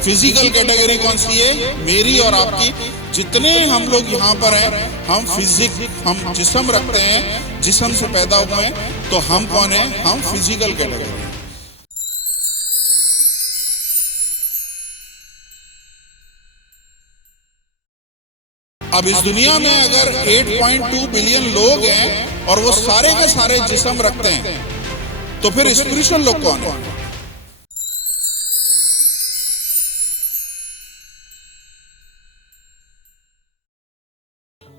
Physical category कौन सी है? मेरी और आपकी। जितने हम लोग यहाँ पर हैं, हम जिस्म रखते हैं, जिस्म से पैदा हुए हैं, तो हम कौन है? हम फिजिकल कैटेगरी। अब इस दुनिया में अगर 8.2 बिलियन लोग हैं और वो सारे के सारे जिस्म रखते हैं, तो फिर स्पिरिचुअल लोग कौन है?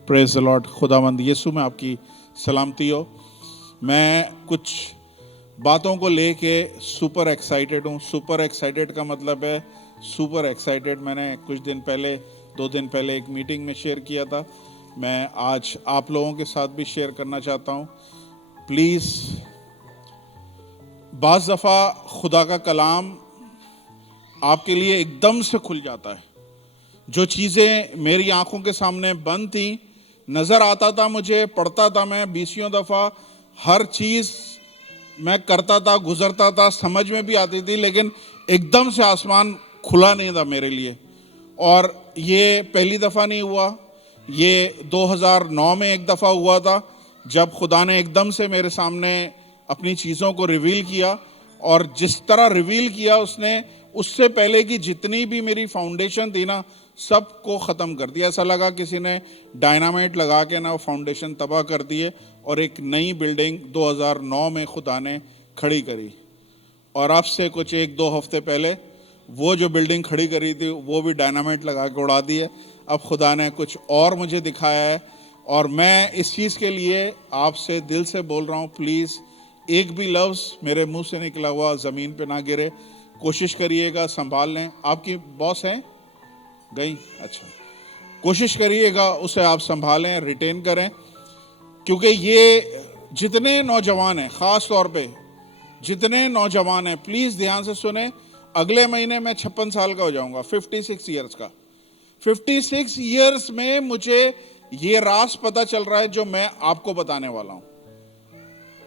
Praise the Lord. खुदावंद यीशु में आपकी सलामती हो। मैं कुछ बातों को लेके सुपर एक्साइटेड हूँ। सुपर एक्साइटेड का मतलब है सुपर एक्साइटेड। मैंने कुछ दिन पहले, 2 दिन पहले एक मीटिंग में शेयर किया था। मैं आज आप लोगों के साथ भी शेयर करना चाहता हूँ। प्लीज़, बाज़ दफ़ा खुदा का कलाम आपके लिए एकदम से खुल जाता है। जो चीज़ें मेरी आंखों के सामने बंद थी, नज़र आता था, मुझे पढ़ता था मैं 20 दफ़ा, हर चीज़ मैं करता था, गुजरता था, समझ में भी आती थी, लेकिन एकदम से आसमान खुला नहीं था मेरे लिए। और ये पहली दफ़ा नहीं हुआ, ये 2009 में एक दफ़ा हुआ था, जब खुदा ने एकदम से मेरे सामने अपनी चीज़ों को रिवील किया। और जिस तरह रिवील किया उसने, उससे पहले की जितनी भी मेरी फाउंडेशन थी ना, सबको ख़त्म कर दिया। ऐसा लगा किसी ने डायनामाइट लगा के ना वो फाउंडेशन तबाह कर दिए और एक नई बिल्डिंग 2009 में खुदा ने खड़ी करी। और अब से कुछ 1-2 हफ्ते पहले वो जो बिल्डिंग खड़ी करी थी, वो भी डायनामाइट लगा के उड़ा दी है। अब खुदा ने कुछ और मुझे दिखाया है, और मैं इस चीज़ के लिए आपसे दिल से बोल रहा हूँ, प्लीज़ एक भी लफ्ज़ मेरे मुंह से निकला हुआ ज़मीन पे ना गिरे। कोशिश करिएगा, संभाल लें। आपकी बॉस हैं? गई? अच्छा। कोशिश करिएगा उसे आप संभालें, रिटेन करें, क्योंकि ये जितने नौजवान हैं, ख़ास तौर पे जितने नौजवान हैं, प्लीज़ ध्यान से सुने। अगले महीने मैं 56 साल का हो जाऊंगा, 56 ईयर्स का। 56 ईयर्स में मुझे ये राज पता चल रहा है जो मैं आपको बताने वाला हूं।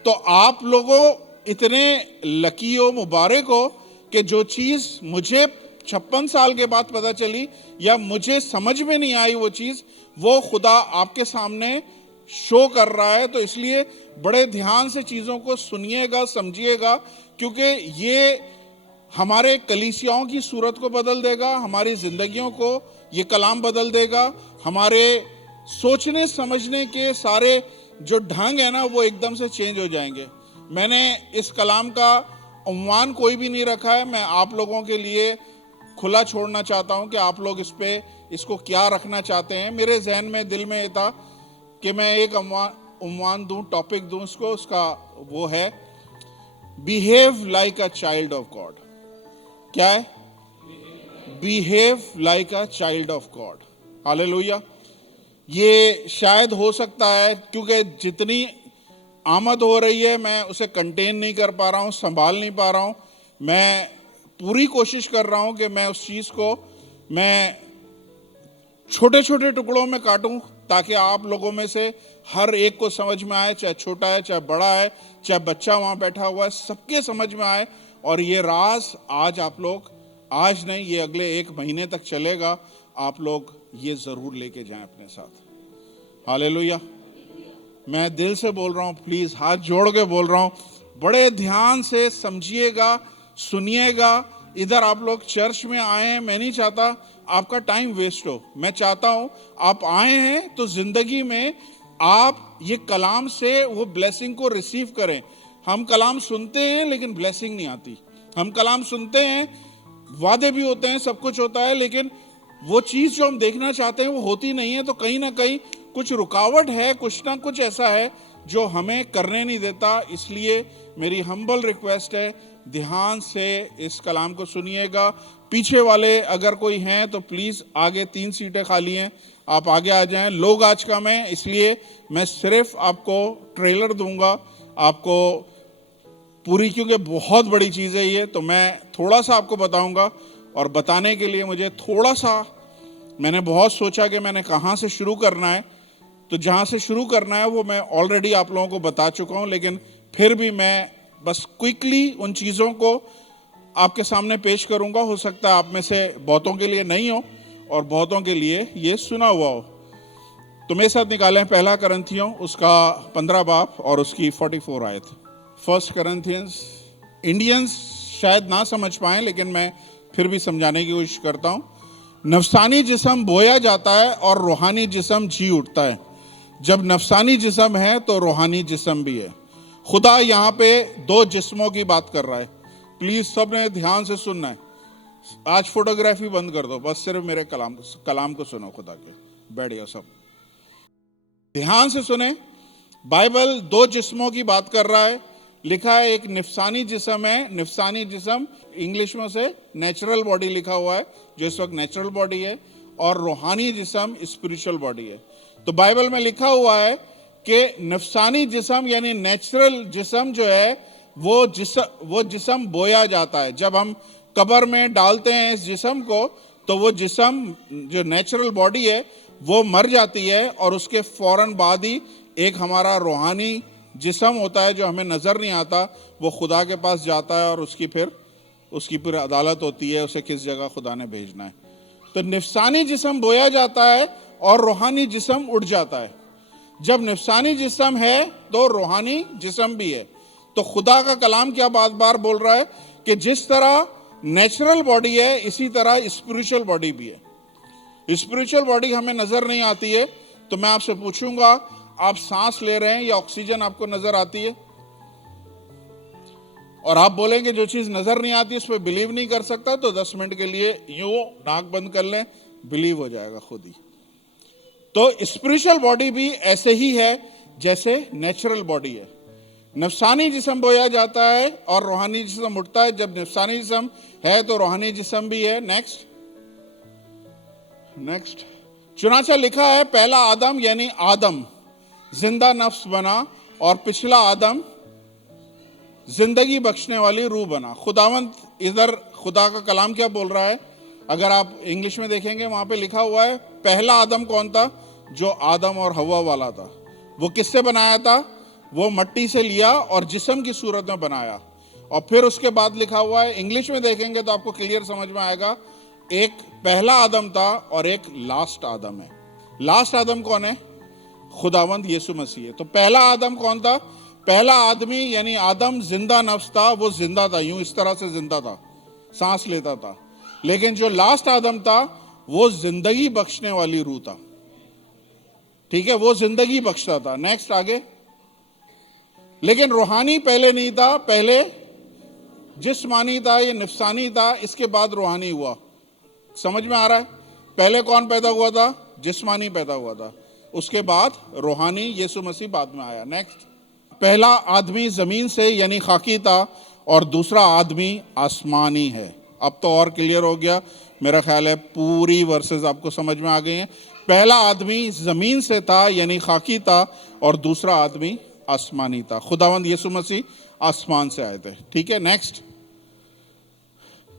तो आप लोगों इतने लकी हो, मुबारक हो, कि जो चीज़ मुझे 56 साल के बाद पता चली या मुझे समझ में नहीं आई वो चीज़, वो खुदा आपके सामने शो कर रहा है। तो इसलिए बड़े ध्यान से चीज़ों को सुनिएगा, समझिएगा, क्योंकि ये हमारे कलीसियाओं की सूरत को बदल देगा, हमारी ज़िंदगियों को ये कलाम बदल देगा, हमारे सोचने समझने के सारे जो ढंग है ना, वो एकदम से चेंज हो जाएंगे। मैंने इस कलाम का उन्वान कोई भी नहीं रखा है। मैं आप लोगों के लिए खुला छोड़ना चाहता हूं कि आप लोग इसको क्या रखना चाहते हैं। मेरे जहन में, दिल में ये था कि मैं एक उन्वान दूं, टॉपिक दूं इसको। उसका वो है, behave like a child of God. क्या है? Behave like a child of God. Hallelujah. ये शायद हो सकता है, क्योंकि जितनी आमद हो रही है, मैं उसे कंटेन नहीं कर पा रहा हूँ, संभाल नहीं पा रहा हूँ। मैं पूरी कोशिश कर रहा हूँ कि मैं उस चीज़ को मैं छोटे छोटे टुकड़ों में काटूं, ताकि आप लोगों में से हर एक को समझ में आए, चाहे छोटा है, चाहे बड़ा है, चाहे बच्चा वहाँ बैठा हुआ है, सबके समझ में आए। और ये राज आज आप लोग, आज नहीं, ये अगले 1 महीने तक चलेगा, आप लोग ये ज़रूर लेके जाएं अपने साथ। हालेलुया। मैं दिल से बोल रहा हूँ, प्लीज़ हाथ जोड़ के बोल रहा हूँ, बड़े ध्यान से समझिएगा, सुनिएगा। इधर आप लोग चर्च में आए हैं, मैं नहीं चाहता आपका टाइम वेस्ट हो। मैं चाहता हूँ आप आए हैं तो ज़िंदगी में आप ये कलाम से वो ब्लेसिंग को रिसीव करें। हम कलाम सुनते हैं लेकिन ब्लेसिंग नहीं आती। हम कलाम सुनते हैं, वादे भी होते हैं, सब कुछ होता है, लेकिन वो चीज़ जो हम देखना चाहते हैं वो होती नहीं है। तो कहीं ना कहीं कुछ रुकावट है, कुछ ना कुछ ऐसा है जो हमें करने नहीं देता। इसलिए मेरी हम्बल रिक्वेस्ट है, ध्यान से इस कलाम को सुनिएगा। पीछे वाले अगर कोई हैं तो प्लीज़, आगे 3 सीटें खाली हैं, आप आगे आ जाएं। लोग आज कम हैं, इसलिए मैं सिर्फ आपको ट्रेलर दूंगा, आपको पूरी, क्योंकि बहुत बड़ी चीज़ है ये, तो मैं थोड़ा सा आपको बताऊंगा। और बताने के लिए मुझे थोड़ा सा, मैंने बहुत सोचा कि मैंने कहाँ से शुरू करना है। तो जहाँ से शुरू करना है वो मैं ऑलरेडी आप लोगों को बता चुका हूँ, लेकिन फिर भी मैं बस क्विकली उन चीज़ों को आपके सामने पेश करूंगा। हो सकता है आप में से बहुतों के लिए नहीं हो और बहुतों के लिए ये सुना हुआ हो। तो मेरे साथ निकालें पहला करंथियों उसका 15 बाब और उसकी 44 आयत। फर्स्ट करंथियंस। इंडियंस शायद ना समझ पाएं, लेकिन मैं फिर भी समझाने की कोशिश करता हूं। नफसानी जिस्म बोया जाता है और रूहानी जिस्म जी उठता है। जब नफसानी जिस्म है तो रूहानी जिस्म भी है। खुदा यहाँ पे दो जिस्मों की बात कर रहा है। प्लीज सबने ध्यान से सुनना है। आज फोटोग्राफी बंद कर दो, बस सिर्फ मेरे कलाम को सुनो। खुदा के बैठ गया सब, ध्यान से सुने। बाइबल दो जिस्मों की बात कर रहा है। लिखा है एक नफसानी जिस्म है। नफसानी जिस्म इंग्लिश में से नेचुरल बॉडी लिखा हुआ है, जो इस वक्त नेचुरल बॉडी है, और रूहानी जिस्म स्पिरिचुअल बॉडी है। तो बाइबल में लिखा हुआ है कि नफसानी जिस्म यानी नेचुरल जिस्म जो है वो जिस्म बोया जाता है। जब हम कब्र में डालते हैं इस जिस्म को, तो वो जिस्म जो नेचुरल बॉडी है वो मर जाती है, और उसके फौरन बाद ही एक हमारा रूहानी जिस्म होता है जो हमें नजर नहीं आता। वो खुदा के पास जाता है और उसकी फिर अदालत होती है, उसे किस जगह खुदा ने भेजना है। तो नफसानी जिस्म बोया जाता है और रूहानी जिस्म उड़ जाता है। जब नफसानी जिस्म है तो रूहानी जिस्म भी है। तो खुदा का कलाम क्या बार बार बोल रहा है कि जिस तरह नेचुरल बॉडी है, इसी तरह स्पिरिचुअल बॉडी भी है। स्पिरिचुअल बॉडी हमें नजर नहीं आती है। तो मैं आपसे पूछूंगा, आप सांस ले रहे हैं या ऑक्सीजन आपको नजर आती है? और आप बोलेंगे जो चीज नजर नहीं आती उस पर बिलीव नहीं कर सकता, तो 10 मिनट के लिए यूं नाक बंद कर लें, बिलीव हो जाएगा खुद ही। तो स्पिरिचुअल बॉडी भी ऐसे ही है जैसे नेचुरल बॉडी है। नफसानी जिस्म बोया जाता है और रूहानी जिस्म उठता है। जब नफसानी जिस्म है तो रूहानी जिस्म भी है। नेक्स्ट चुनाचा लिखा है पहला आदम यानी आदम जिंदा नफ्स बना और पिछला आदम जिंदगी बख्शने वाली रूह बना। खुदावंत इधर खुदा का कलाम क्या बोल रहा है? अगर आप इंग्लिश में देखेंगे वहां पे लिखा हुआ है पहला आदम कौन था? जो आदम और हवा वाला था। वो किससे बनाया था? वो मिट्टी से लिया और जिस्म की सूरत में बनाया। और फिर उसके बाद लिखा हुआ है, इंग्लिश में देखेंगे तो आपको क्लियर समझ में आएगा, एक पहला आदम था और एक लास्ट आदम है। लास्ट आदम कौन है? खुदावंद यीशु मसीह है। तो पहला आदम कौन था? पहला आदमी यानी आदम जिंदा नफ्स था। वो जिंदा था, यूं इस तरह से जिंदा था, सांस लेता था। लेकिन जो लास्ट आदम था वो जिंदगी बख्शने वाली रूह था। ठीक है, वो जिंदगी बख्शता था। नेक्स्ट आगे। लेकिन रूहानी पहले नहीं था, पहले जिस्मानी था, ये नफसानी था, इसके बाद रूहानी हुआ। समझ में आ रहा है? पहले कौन पैदा हुआ था? जिस्मानी पैदा हुआ था, उसके बाद रूहानी यीशु मसीह बाद में आया। नेक्स्ट। पहला आदमी जमीन से यानी खाकी था और दूसरा आदमी आसमानी है। अब तो और क्लियर हो गया, मेरा ख्याल है पूरी वर्सेस आपको समझ में आ गई हैं। पहला आदमी जमीन से था यानी खाकी था और दूसरा आदमी आसमानी था। खुदावंद यीशु मसीह आसमान से आए थे। ठीक है, नेक्स्ट।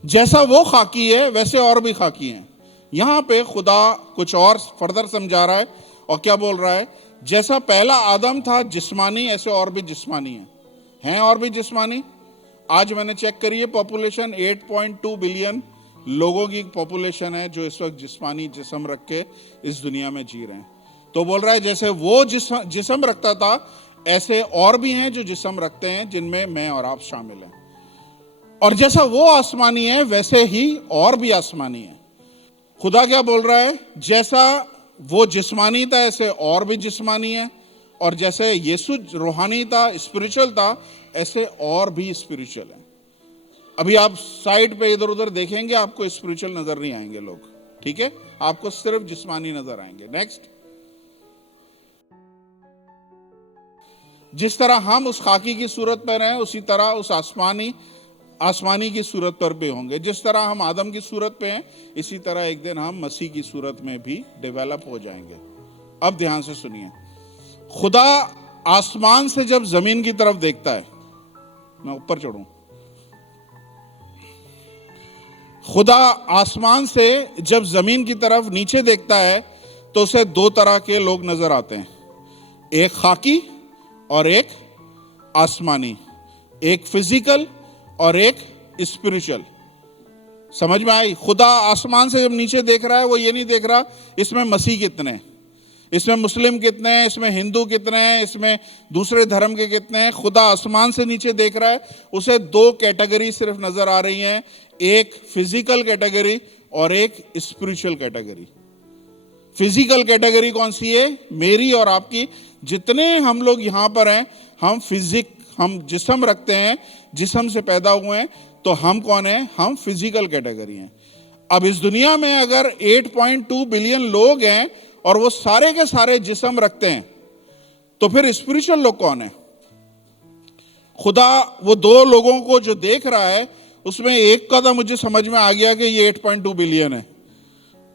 जैसा वो खाकी है वैसे और भी खाकी हैं। यहां पे खुदा कुछ और फर्दर समझा रहा है और क्या बोल रहा है? जैसा पहला आदम था जिस्मानी, ऐसे और भी जिस्मानी हैं और भी जिस्मानी। आज मैंने चेक करी है, पॉपुलेशन 8.2 बिलियन लोगों की पॉपुलेशन है जो इस वक्त जिस्मानी जिस्म रख के इस दुनिया में जी रहे हैं। तो बोल रहा है जैसे वो जिस्म रखता था, ऐसे और भी हैं जो जिस्म रखते हैं, जिनमें मैं और आप शामिल हैं। और जैसा वो आसमानी है वैसे ही और भी आसमानी है। खुदा क्या बोल रहा है? जैसा वो जिस्मानी था ऐसे और भी जिस्मानी है, और जैसे यीशु रूहानी था, स्पिरिचुअल था, ऐसे और भी स्पिरिचुअल है। अभी आप साइड पे इधर उधर देखेंगे, आपको स्पिरिचुअल नजर नहीं आएंगे लोग। ठीक है, आपको सिर्फ जिस्मानी नजर आएंगे। नेक्स्ट। जिस तरह हम उस खाकी की सूरत पर हैं, उसी तरह उस आसमानी की सूरत पर भी होंगे। जिस तरह हम आदम की सूरत पे हैं, इसी तरह एक दिन हम मसीह की सूरत में भी डेवलप हो जाएंगे। अब ध्यान से सुनिए। खुदा आसमान से जब जमीन की तरफ देखता है, मैं ऊपर चढ़ूं, खुदा आसमान से जब जमीन की तरफ नीचे देखता है तो उसे दो तरह के लोग नजर आते हैं, एक खाकी और एक आसमानी, एक फिजिकल और एक स्पिरिचुअल। समझ में आई? खुदा आसमान से जब नीचे देख रहा है, वो ये नहीं देख रहा इसमें मसीह कितने हैं, इसमें मुस्लिम कितने हैं, इसमें हिंदू कितने हैं, इसमें दूसरे धर्म के कितने हैं। खुदा आसमान से नीचे देख रहा है, उसे दो कैटेगरी सिर्फ नजर आ रही हैं, एक फिजिकल कैटेगरी और एक स्पिरिचुअल कैटेगरी। फिजिकल कैटेगरी कौन सी है? मेरी और आपकी। जितने हम लोग यहां पर हैं, हम जिस्म रखते हैं, जिस्म से पैदा हुए हैं, तो हम कौन है? हम फिजिकल कैटेगरी हैं। अब इस दुनिया में अगर 8.2 बिलियन लोग हैं और वो सारे के सारे जिस्म रखते हैं, तो फिर स्पिरिचुअल लोग कौन है? खुदा वो दो लोगों को जो देख रहा है, उसमें एक का तो मुझे समझ में आ गया कि ये 8.2 बिलियन है।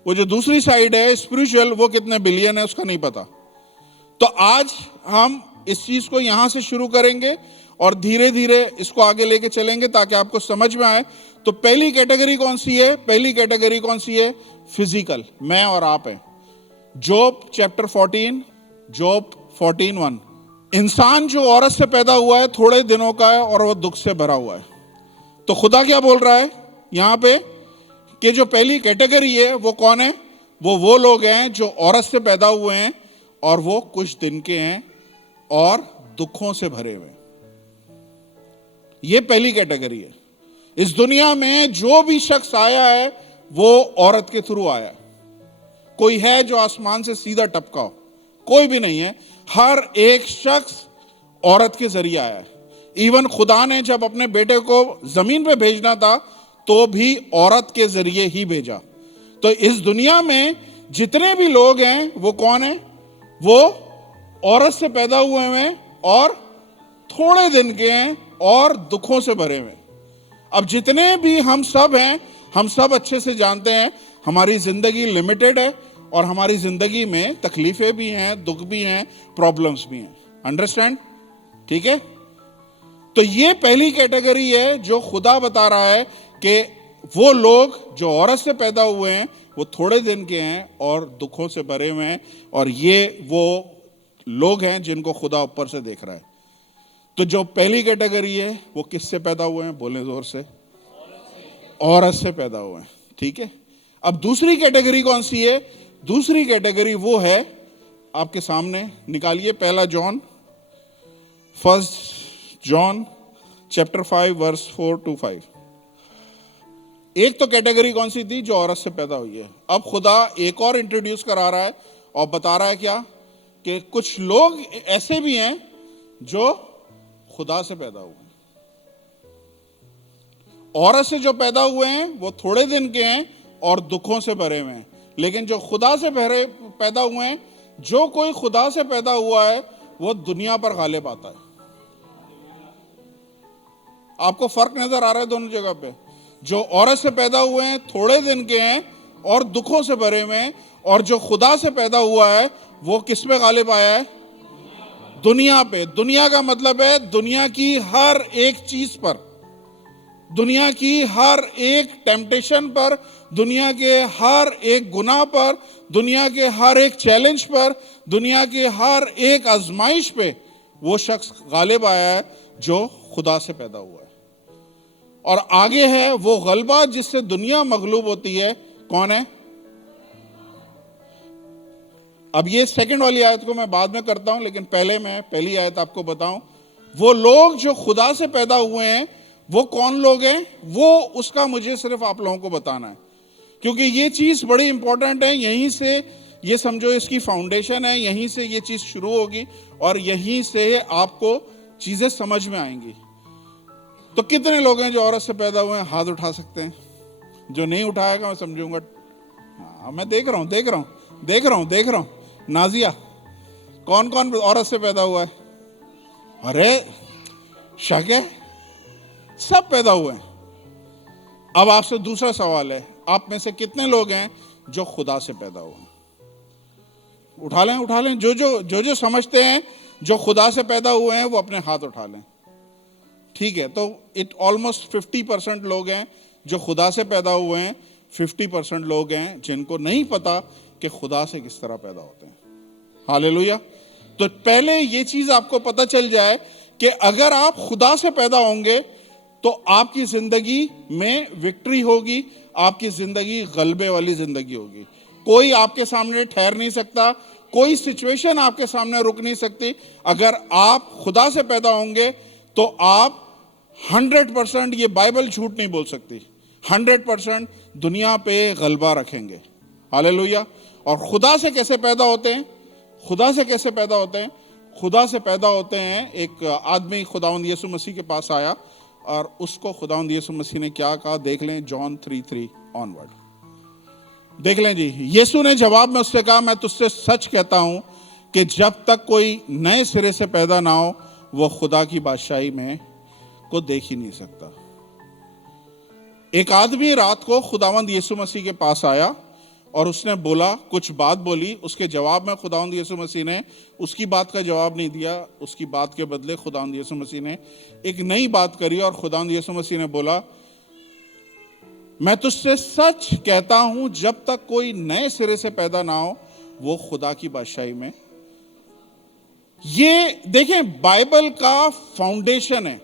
वो जो दूसरी साइड है स्पिरिचुअल, वो कितने बिलियन है उसका नहीं पता। तो आज हम इस चीज को यहां से शुरू करेंगे और धीरे धीरे इसको आगे लेके चलेंगे ताकि आपको समझ में आए। तो पहली कैटेगरी कौन सी है? पहली कैटेगरी कौन सी है? फिजिकल, मैं और आप हैं। Job chapter 14, job 14:1। इंसान जो औरत से पैदा हुआ है थोड़े दिनों का है और वो दुख से भरा हुआ है। तो खुदा क्या बोल रहा है यहां पे कि जो पहली कैटेगरी है वो कौन है? वो लोग हैं जो औरत से पैदा हुए हैं और वो कुछ दिन के हैं और दुखों से भरे हुए हैं। ये पहली कैटेगरी है। इस दुनिया में जो भी शख्स आया है वो औरत के थ्रू आया है। कोई है जो आसमान से सीधा टपका हो? कोई भी नहीं है। हर एक शख्स औरत के जरिए आया है। इवन खुदा ने जब अपने बेटे को जमीन पे भेजना था तो भी औरत के जरिए ही भेजा। तो इस दुनिया में जितने भी लोग हैं वो कौन है? वो औरत से पैदा हुए हैं और थोड़े दिन के हैं और दुखों से भरे हुए। अब जितने भी हम सब हैं, हम सब अच्छे से जानते हैं हमारी जिंदगी लिमिटेड है और हमारी जिंदगी में तकलीफें भी हैं, दुख भी हैं, प्रॉब्लम्स भी हैं। अंडरस्टैंड? ठीक है। तो ये पहली कैटेगरी है जो खुदा बता रहा है कि वो लोग जो औरत से पैदा हुए हैं वो थोड़े दिन के हैं और दुखों से भरे हुए हैं, और ये वो लोग हैं जिनको खुदा ऊपर से देख रहा है। तो जो पहली कैटेगरी है वो किससे पैदा हुए हैं? बोलें जोर से। औरत से पैदा हुए हैं। ठीक है। अब दूसरी कैटेगरी कौन सी है? दूसरी कैटेगरी वो है, आपके सामने निकालिए, पहला John, 1 John chapter 5 verse 4 to 5। एक तो कैटेगरी कौन सी थी? जो औरत से पैदा हुई है। अब खुदा एक और इंट्रोड्यूस करा रहा है और बता रहा है क्या कि कुछ लोग ऐसे भी हैं जो खुदा से पैदा हुए हैं। औरत से जो पैदा हुए हैं वो थोड़े दिन के हैं और दुखों से भरे हुए हैं, लेकिन जो खुदा से पैदा हुए हैं, जो कोई खुदा से पैदा हुआ है वो दुनिया पर गालिब आता है। आपको फर्क नजर आ रहा है दोनों जगह पे? जो औरत से पैदा हुए हैं थोड़े दिन के हैं और दुखों से भरे हुए हैं, और जो खुदा से पैदा हुआ है वो किस पे गालिब आया है? दुनिया पे। दुनिया का मतलब है दुनिया की हर एक चीज पर, दुनिया की हर एक टेम्पटेशन पर, दुनिया के हर एक गुनाह पर, दुनिया के हर एक चैलेंज पर, दुनिया के हर एक आजमाइश पे वो शख्स गालिब आया है जो खुदा से पैदा हुआ है। और आगे है वो गलबा जिससे दुनिया मगलूब होती है। कौन है? अब ये सेकंड वाली आयत को मैं बाद में करता हूं, लेकिन पहले मैं पहली आयत आपको बताऊं। वो लोग जो खुदा से पैदा हुए हैं वो कौन लोग हैं? वो उसका मुझे सिर्फ आप लोगों को बताना है, क्योंकि ये चीज बड़ी इंपॉर्टेंट है। यहीं से ये समझो इसकी फाउंडेशन है, यहीं से ये चीज शुरू होगी और यहीं से आपको चीजें समझ में आएंगी। तो कितने लोग हैं जो औरत से पैदा हुए हैं? हाथ उठा सकते हैं। जो नहीं उठाएगा मैं समझूंगा। हाँ, मैं देख रहा हूं। नाजिया, कौन कौन औरत से पैदा हुआ है? अरे शक है, सब पैदा हुए हैं। अब आपसे दूसरा सवाल है, आप में से कितने लोग हैं जो खुदा से पैदा हुए हैं? उठा लें। जो समझते हैं जो खुदा से पैदा हुए हैं वो अपने हाथ उठा लें। ठीक है। तो इट ऑलमोस्ट 50% लोग हैं जो खुदा से पैदा हुए हैं, 50% लोग हैं जिनको नहीं पता कि खुदा से किस तरह पैदा होते हैं। हालेलुया। तो पहले ये चीज आपको पता चल जाए कि अगर आप खुदा से पैदा होंगे तो आपकी जिंदगी में विक्ट्री होगी, आपकी जिंदगी गलबे वाली जिंदगी होगी। कोई आपके सामने ठहर नहीं सकता, कोई सिचुएशन आपके सामने रुक नहीं सकती। अगर आप खुदा से पैदा होंगे तो आप 100%, ये बाइबल झूठ नहीं बोल सकती, 100% दुनिया पे गलबा रखेंगे। हालेलुया। और खुदा से कैसे पैदा होते हैं? खुदा से कैसे पैदा होते हैं? खुदा से पैदा होते हैं, एक आदमी खुदावंद यीशु मसीह के पास आया और उसको खुदावंद यीशु मसीह ने क्या कहा, देख लें जॉन 3:3 ऑनवर्ड। देख लें जी। यीशु ने जवाब में उससे कहा, मैं तुझसे सच कहता हूं कि जब तक कोई नए सिरे से पैदा ना हो वो खुदा की बादशाही में को देख ही नहीं सकता। एक आदमी रात को खुदावंद यीशु मसीह के पास आया और उसने बोला, कुछ बात बोली। उसके जवाब में खुदावंद यीशु मसीह ने उसकी बात का जवाब नहीं दिया, उसकी बात के बदले खुदावंद यीशु मसीह ने एक नई बात करी और खुदावंद यीशु मसीह ने बोला, मैं तुझसे सच कहता हूं जब तक कोई नए सिरे से पैदा ना हो वो खुदा की बादशाही में। ये देखें, बाइबल का फाउंडेशन है,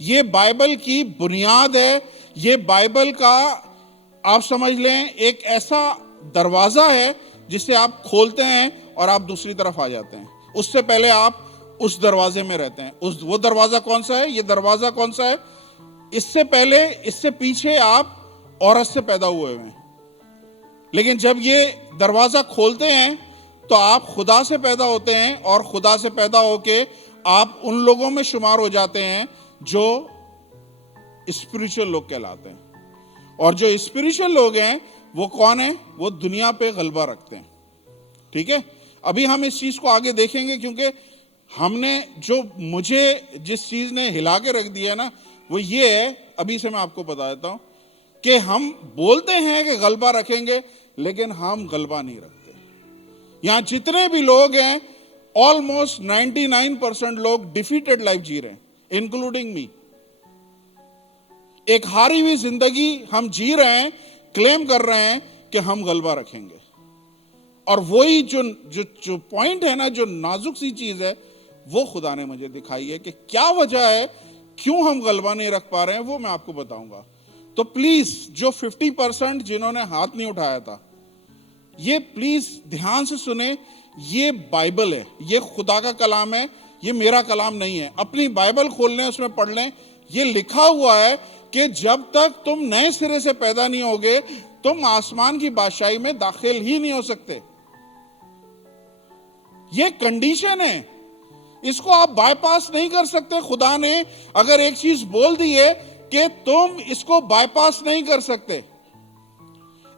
ये बाइबल की बुनियाद है, ये बाइबल का आप समझ लें एक ऐसा दरवाजा है जिसे आप खोलते हैं और आप दूसरी तरफ आ जाते हैं। उससे पहले आप उस दरवाजे में रहते हैं। वो दरवाजा कौन सा है? ये दरवाजा कौन सा है? इससे पहले, इससे पीछे आप औरत से पैदा हुए हैं, लेकिन जब ये दरवाजा खोलते हैं तो आप खुदा से पैदा होते हैं और खुदा से पैदा होके आप उन लोगों में शुमार हो जाते हैं जो स्पिरिचुअल लोग कहलाते हैं। और जो स्पिरिचुअल लोग हैं वो कौन है? वो दुनिया पे गलबा रखते हैं। ठीक है, अभी हम इस चीज को आगे देखेंगे, क्योंकि हमने जो, मुझे जिस चीज ने हिला के रख दिया है ना, वो ये है, अभी से मैं आपको बता देता हूं कि हम बोलते हैं कि गलबा रखेंगे, लेकिन हम गलबा नहीं रखते। यहां जितने भी लोग हैं, ऑलमोस्ट 99% लोग डिफीटेड लाइफ जी रहे हैं, इंक्लूडिंग मी। एक हारी हुई जिंदगी हम जी रहे हैं, क्लेम कर रहे हैं कि हम गलबा रखेंगे। और वही जो पॉइंट है ना, जो नाजुक सी चीज है, वो खुदा ने मुझे दिखाई है कि क्या वजह है, क्यों हम गलबा नहीं रख पा रहे हैं, वो मैं आपको बताऊंगा। तो प्लीज जो 50% जिन्होंने हाथ नहीं उठाया था, ये प्लीज ध्यान से सुने। ये बाइबल है, ये खुदा का कलाम है, ये मेरा कलाम नहीं है। अपनी बाइबल खोल लें, उसमें पढ़ लें। ये लिखा हुआ है कि जब तक तुम नए सिरे से पैदा नहीं होगे तुम आसमान की बादशाही में दाखिल ही नहीं हो सकते। ये कंडीशन है, इसको आप बाईपास नहीं कर सकते। खुदा ने अगर एक चीज बोल दी है कि तुम इसको बाईपास नहीं कर सकते।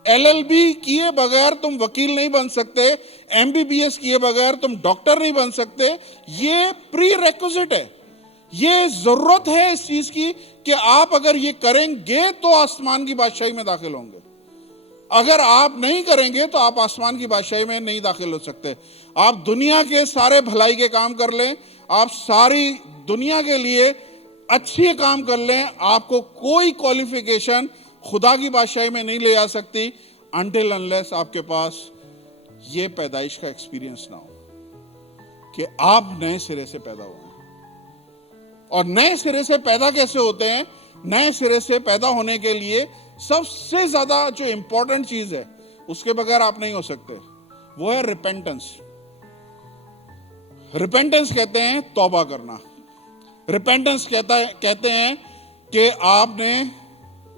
LLB किए बगैर तुम वकील नहीं बन सकते, MBBS किए बगैर तुम डॉक्टर नहीं बन सकते। ये प्री रेक्विजिट है, ये जरूरत है इस चीज की कि आप अगर ये करेंगे तो आसमान की बादशाही में दाखिल होंगे। अगर आप नहीं करेंगे तो आप आसमान की बादशाही में नहीं दाखिल हो सकते। आप दुनिया के सारे भलाई के काम कर लें, आप सारी दुनिया के लिए अच्छे काम कर लें, आपको कोई क्वालिफिकेशन खुदा की बादशाही में नहीं ले आ सकती अनटिल अनलेस आपके पास ये पैदाइश का एक्सपीरियंस ना हो कि आप नए सिरे से पैदा हुए। और नए सिरे से पैदा कैसे होते हैं? नए सिरे से पैदा होने के लिए सबसे ज्यादा जो इंपॉर्टेंट चीज है, उसके बगैर आप नहीं हो सकते, वो है रिपेंटेंस। रिपेंटेंस कहते हैं तौबा करना। रिपेंटेंस कहते हैं कि आपने,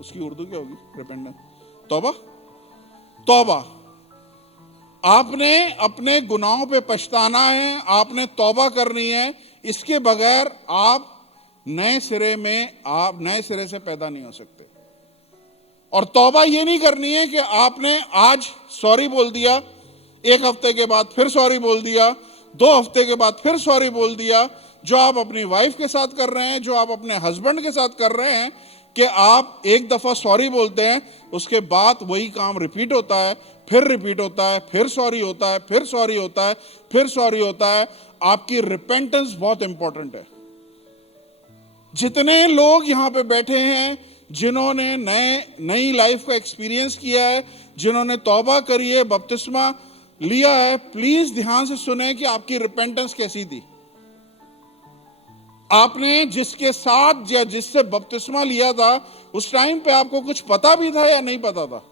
उसकी उर्दू क्या होगी? रिपेंटेंस, तौबा। तौबा, आपने अपने गुनाहों पे पछताना है, आपने तौबा करनी है। इसके बगैर आप नए सिरे से पैदा नहीं हो सकते। और तौबा ये नहीं करनी है कि आपने आज सॉरी बोल दिया, एक हफ्ते के बाद फिर सॉरी बोल दिया, 2 हफ्ते के बाद फिर सॉरी बोल दिया। जो आप अपनी वाइफ के साथ कर रहे हैं, जो आप अपने हस्बैंड के साथ कर रहे हैं, कि आप एक दफा सॉरी बोलते हैं, उसके बाद वही काम रिपीट होता है, फिर रिपीट होता है, फिर सॉरी होता है, फिर सॉरी होता है, फिर सॉरी होता है। आपकी रिपेंटेंस बहुत इंपॉर्टेंट है। जितने लोग यहां पे बैठे हैं जिन्होंने नई लाइफ का एक्सपीरियंस किया है, जिन्होंने तौबा करी है, बपतिस्मा लिया है, प्लीज ध्यान से सुने कि आपकी रिपेंटेंस कैसी थी। आपने जिसके साथ या जिससे बपतिस्मा लिया था उस टाइम पे आपको कुछ पता भी था या नहीं पता था,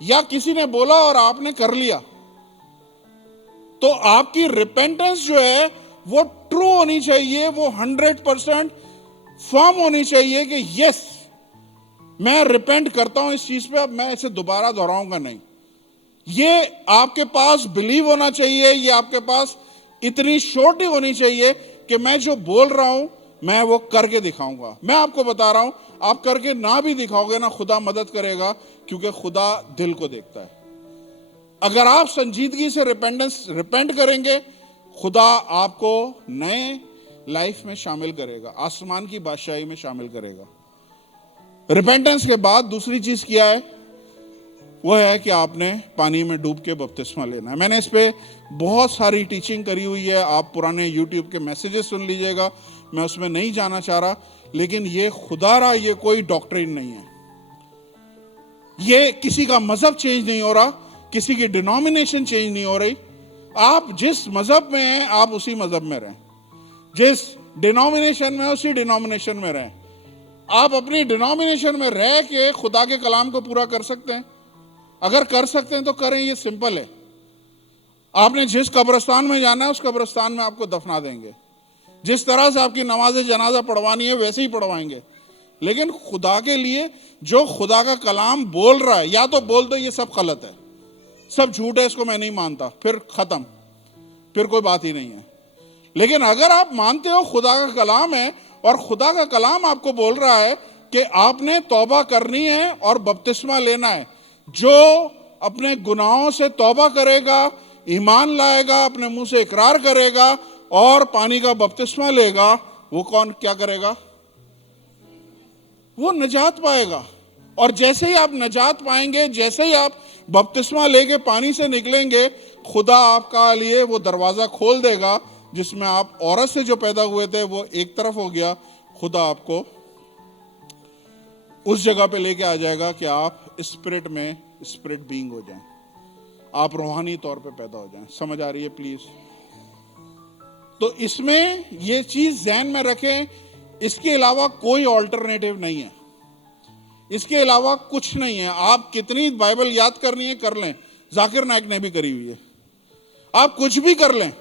या किसी ने बोला और आपने कर लिया? तो आपकी रिपेंटेंस जो है वो ट्रू होनी चाहिए, वो 100% फर्म होनी चाहिए कि यस, मैं रिपेंट करता हूं इस चीज पे, अब मैं इसे दोबारा दोहराऊंगा नहीं। ये आपके पास बिलीव होना चाहिए, ये आपके पास इतनी श्योरिटी होनी चाहिए कि मैं जो बोल रहा हूं मैं वो करके दिखाऊंगा। मैं आपको बता रहा हूं, आप करके ना भी दिखाओगे ना, खुदा मदद करेगा, क्योंकि खुदा दिल को देखता है। अगर आप संजीदगी से रिपेंट करेंगे, खुदा आपको नए लाइफ में शामिल करेगा, आसमान की बादशाही में शामिल करेगा। रिपेंटेंस के बाद दूसरी चीज किया है, वो है कि आपने पानी में डूब के बपतिस्मा लेना है। मैंने इस पे बहुत सारी टीचिंग करी हुई है, आप पुराने यूट्यूब के मैसेजेस सुन लीजिएगा, मैं उसमें नहीं जाना चाह रहा। लेकिन ये खुदारा, ये कोई डॉक्ट्रिन नहीं है, ये किसी का मजहब चेंज नहीं हो रहा, किसी की डिनोमिनेशन चेंज नहीं हो रही। आप जिस मजहब में हैं आप उसी मजहब में रहें, जिस डिनोमिनेशन में उसी डिनोमिनेशन में रहें। आप अपनी डिनोमिनेशन में रह के खुदा के कलाम को पूरा कर सकते हैं। अगर कर सकते हैं तो करें, ये सिंपल है। आपने जिस कब्रिस्तान में जाना है उस कब्रिस्तान में आपको दफना देंगे, जिस तरह से आपकी नमाज जनाजा पढ़वानी है वैसे ही पढ़वाएंगे। लेकिन खुदा के लिए जो खुदा का कलाम बोल रहा है, या तो बोल दो ये सब गलत है, सब झूठ है, इसको मैं नहीं मानता, फिर खत्म, फिर कोई बात ही नहीं है। लेकिन अगर आप मानते हो खुदा का कलाम है और खुदा का कलाम आपको बोल रहा है कि आपने तौबा करनी है और बपतिस्मा लेना है, जो अपने गुनाहों से तौबा करेगा, ईमान लाएगा, अपने मुंह से इकरार करेगा और पानी का बपतिस्मा लेगा, वो कौन क्या करेगा? वो नजात पाएगा। और जैसे ही आप नजात पाएंगे, जैसे ही आप बपतिस्मा लेके पानी से निकलेंगे, खुदा आपका लिए वो दरवाजा खोल देगा जिसमें आप औरत से जो पैदा हुए थे वो एक तरफ हो गया, खुदा आपको उस जगह पे लेके आ जाएगा कि आप स्पिरिट में स्पिरिट बीइंग हो जाएं, आप रूहानी तौर पे पैदा हो जाएं। समझ आ रही है प्लीज? तो इसमें ये चीज ध्यान में रखें, इसके अलावा कोई ऑल्टरनेटिव नहीं है, इसके अलावा कुछ नहीं है। आप कितनी बाइबल याद करनी है कर लें, जाकिर नायक ने भी करी हुई है, आप कुछ भी कर लें,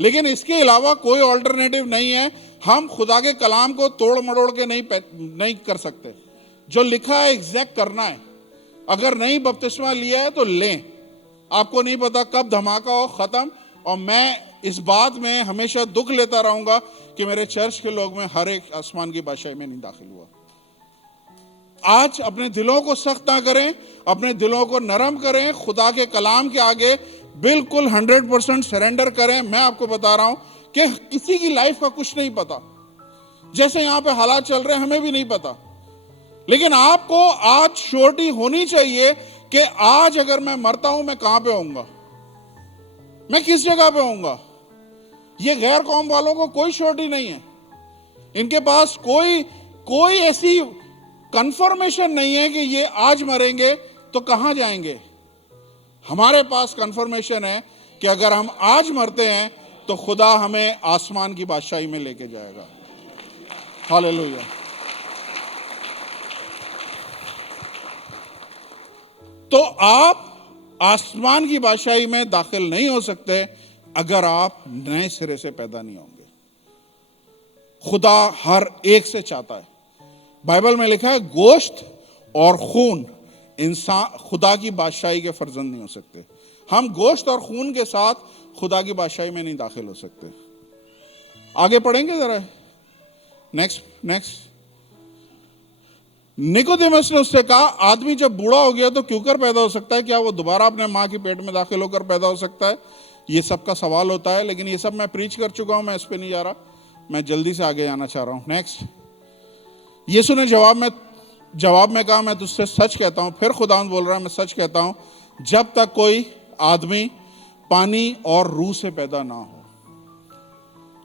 लेकिन इसके अलावा कोई ऑल्टरनेटिव नहीं है। हम खुदा के कलाम को तोड़ मड़ोड़ के नहीं कर सकते, जो लिखा है एग्जैक्ट करना है। अगर नहीं बपतिस्मा लिया है तो लें, आपको नहीं पता कब धमाका हो, खत्म। और मैं इस बात में हमेशा दुख लेता रहूंगा कि मेरे चर्च के लोग में हर एक आसमान की बादशाही में नहीं दाखिल हुआ। आज अपने दिलों को सख्त ना करें, अपने दिलों को नरम करें, खुदा के कलाम के आगे बिल्कुल 100% सरेंडर करें। मैं आपको बता रहा हूं कि किसी की लाइफ का कुछ नहीं पता, जैसे यहां पे हालात चल रहे हैं हमें भी नहीं पता, लेकिन आपको आज श्योरिटी होनी चाहिए कि आज अगर मैं मरता हूं मैं कहां पे होऊंगा, मैं किस जगह पे होऊंगा। ये गैर कौम वालों को कोई श्योरिटी नहीं है, इनके पास कोई ऐसी कंफर्मेशन नहीं है कि ये आज मरेंगे तो कहां जाएंगे। हमारे पास कंफर्मेशन है कि अगर हम आज मरते हैं तो खुदा हमें आसमान की बादशाही में लेके जाएगा। हालेलुया। तो आप आसमान की बादशाही में दाखिल नहीं हो सकते अगर आप नए सिरे से पैदा नहीं होंगे। खुदा हर एक से चाहता है, बाइबल में लिखा है गोश्त और खून इंसान खुदा की बादशाही के फर्जंद नहीं हो सकते। हम गोश्त और खून के साथ खुदा की बादशाही में नहीं दाखिल हो सकते। आगे पढ़ेंगे जरा, नेक्स्ट। निकोदेमस ने उससे कहा, आदमी जब बूढ़ा हो गया तो क्यों कर पैदा हो सकता है? क्या वो दोबारा अपने माँ के पेट में दाखिल होकर पैदा हो सकता है? ये सब का सवाल होता है, लेकिन ये सब मैं प्रीच कर चुका हूं, मैं इस पे नहीं जा रहा, मैं जल्दी से आगे जाना चाह रहा हूं। नेक्स्ट। यीशु ने जवाब में कहा, मैं तुझसे सच कहता हूं, फिर खुदावंद बोल रहा है, मैं सच कहता हूं, जब तक कोई आदमी पानी और रूह से पैदा ना हो।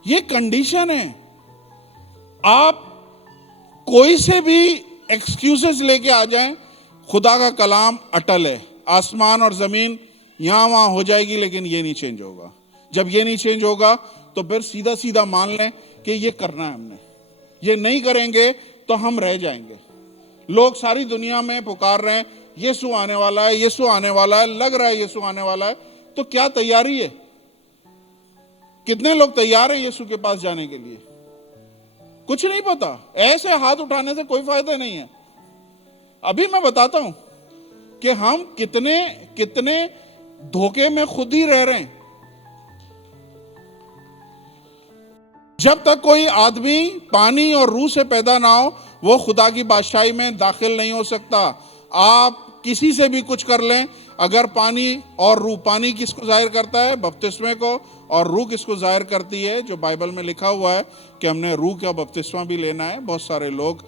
ये कंडीशन है। आप कोई से भी एक्सक्यूजेस लेके आ जाएं, खुदा का कलाम अटल है। आसमान और जमीन यहां वहां हो जाएगी लेकिन ये नहीं चेंज होगा। जब ये नहीं चेंज होगा तो फिर सीधा सीधा मान लें कि ये करना है हमने, ये नहीं करेंगे तो हम रह जाएंगे। लोग सारी दुनिया में पुकार रहे हैं यीशु आने वाला है, यीशु आने वाला है, लग रहा है यीशु आने वाला है, तो क्या तैयारी है? कितने लोग तैयार हैं यीशु के पास जाने के लिए? कुछ नहीं पता। ऐसे हाथ उठाने से कोई फायदा नहीं है। अभी मैं बताता हूं कि हम कितने कितने धोखे में खुद ही रह रहे हैं। जब तक कोई आदमी पानी और रूह से पैदा ना हो वो खुदा की बादशाही में दाखिल नहीं हो सकता। आप किसी से भी कुछ कर लें, अगर पानी और रूह, पानी किसको जाहिर करता है? बपतिस्मे को, और रूह किसको जाहिर करती है? जो बाइबल में लिखा हुआ है कि हमने रूह का बपतिस्मा भी लेना है। बहुत सारे लोग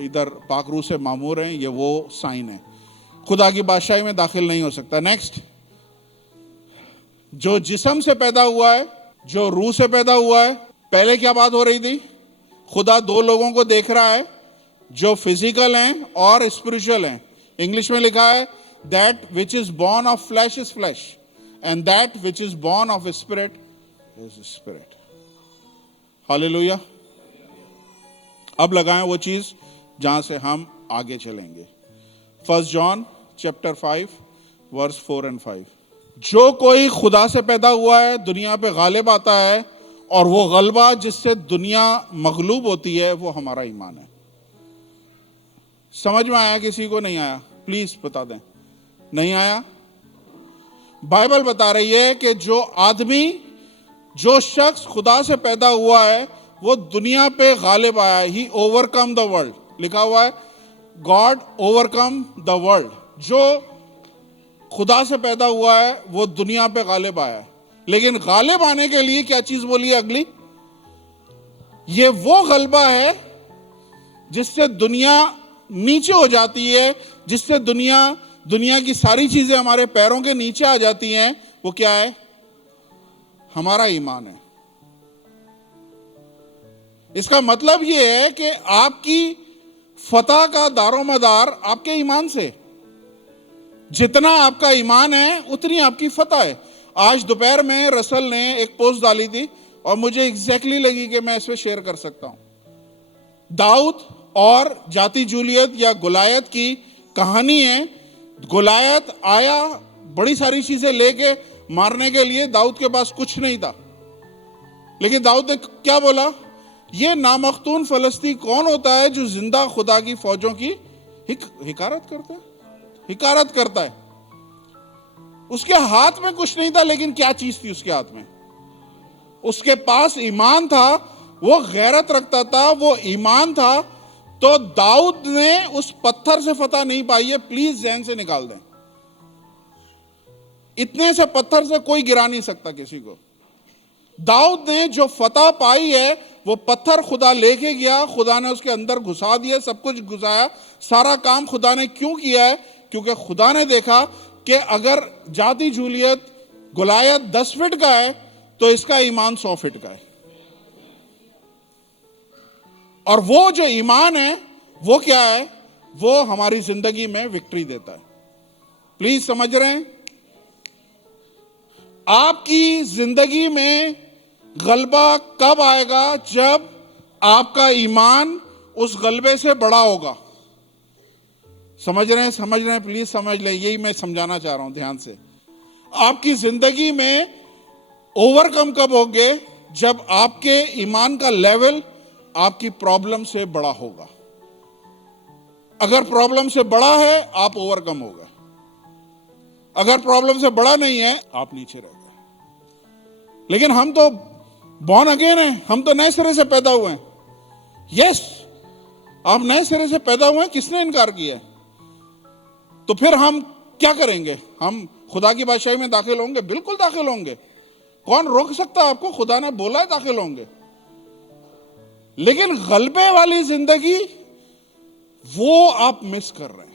इधर पाक रूह से मामूर हैं, ये वो साइन है। खुदा की बादशाही में दाखिल नहीं हो सकता। नेक्स्ट, जो जिस्म से पैदा हुआ है, जो रूह से पैदा हुआ है। पहले क्या बात हो रही थी? खुदा दो लोगों को देख रहा है, जो फिजिकल हैं और स्पिरिचुअल हैं। इंग्लिश में लिखा है that which is born of flash is flash and that which is born of spirit is spirit. Hallelujah. अब लगाएं वो चीज जहां से हम आगे चलेंगे। 1 जॉन चैप्टर 5 वर्स 4 और 5। जो कोई खुदा से पैदा हुआ है दुनिया पे गालिब आता है, और वो गलबा जिससे दुनिया मगलूब होती है वो हमारा ईमान है। समझ में आया? किसी को नहीं आया? प्लीज बता दें। नहीं आया? बाइबल बता रही है कि जो आदमी, जो शख्स खुदा से पैदा हुआ है वो दुनिया पे गालिब आया है। ही ओवरकम द वर्ल्ड, लिखा हुआ है गॉड ओवरकम द वर्ल्ड। जो खुदा से पैदा हुआ है वो दुनिया पे गालिब आया है। लेकिन गालिब आने के लिए क्या चीज बोली है अगली? ये वो गलबा है जिससे दुनिया नीचे हो जाती है, जिससे दुनिया की सारी चीजें हमारे पैरों के नीचे आ जाती हैं। वो क्या है? हमारा ईमान है। इसका मतलब ये है कि आपकी फतह का दारोमदार आपके ईमान से, जितना आपका ईमान है उतनी आपकी फतह है। आज दोपहर में रसल ने एक पोस्ट डाली थी और मुझे एग्जैक्टली लगी कि मैं इस पे शेयर कर सकता हूं। दाऊद और जाति जूलियत या गुलायत की कहानी है। गुलायत आया बड़ी सारी चीजें लेके मारने के लिए, दाऊद के पास कुछ नहीं था, लेकिन दाऊद ने क्या बोला? ये नामख्तून फलस्ती कौन होता है जो जिंदा खुदा की फौजों की हिकारत करता है। उसके हाथ में कुछ नहीं था, लेकिन क्या चीज थी उसके हाथ में? उसके पास ईमान था, वो गैरत रखता था, वो ईमान था। तो दाऊद ने उस पत्थर से फतह नहीं पाई है, प्लीज जहन से निकाल दें। इतने से पत्थर से कोई गिरा नहीं सकता किसी को। दाऊद ने जो फतह पाई है वो पत्थर खुदा लेके गया, खुदा ने उसके अंदर घुसा दिया, सब कुछ घुसाया। सारा काम खुदा ने क्यों किया है? क्योंकि खुदा ने देखा कि अगर जाति जूलियत गुलायत 10 फीट का है तो इसका ईमान 100 फीट का है। और वो जो ईमान है वो क्या है? वो हमारी जिंदगी में विक्ट्री देता है। प्लीज समझ रहे हैं? आपकी जिंदगी में गलबा कब आएगा? जब आपका ईमान उस गलबे से बड़ा होगा। समझ रहे हैं? प्लीज समझ लें, यही मैं समझाना चाह रहा हूं ध्यान से। आपकी जिंदगी में ओवरकम कब होगे? जब आपके ईमान का लेवल आपकी प्रॉब्लम से बड़ा होगा। अगर प्रॉब्लम से बड़ा है आप ओवरकम हो गए, अगर प्रॉब्लम से बड़ा नहीं है आप नीचे रह गए। लेकिन हम तो बॉर्न अगेन हैं, हम तो नए सिरे से पैदा हुए हैं। यस, आप नए सिरे से पैदा हुए हैं, किसने इनकार किया? तो फिर हम क्या करेंगे? हम खुदा की बादशाही में दाखिल होंगे? बिल्कुल दाखिल होंगे। कौन रोक सकता है आपको? खुदा ने बोला है दाखिल होंगे। लेकिन गलबे वाली जिंदगी वो आप मिस कर रहे हैं।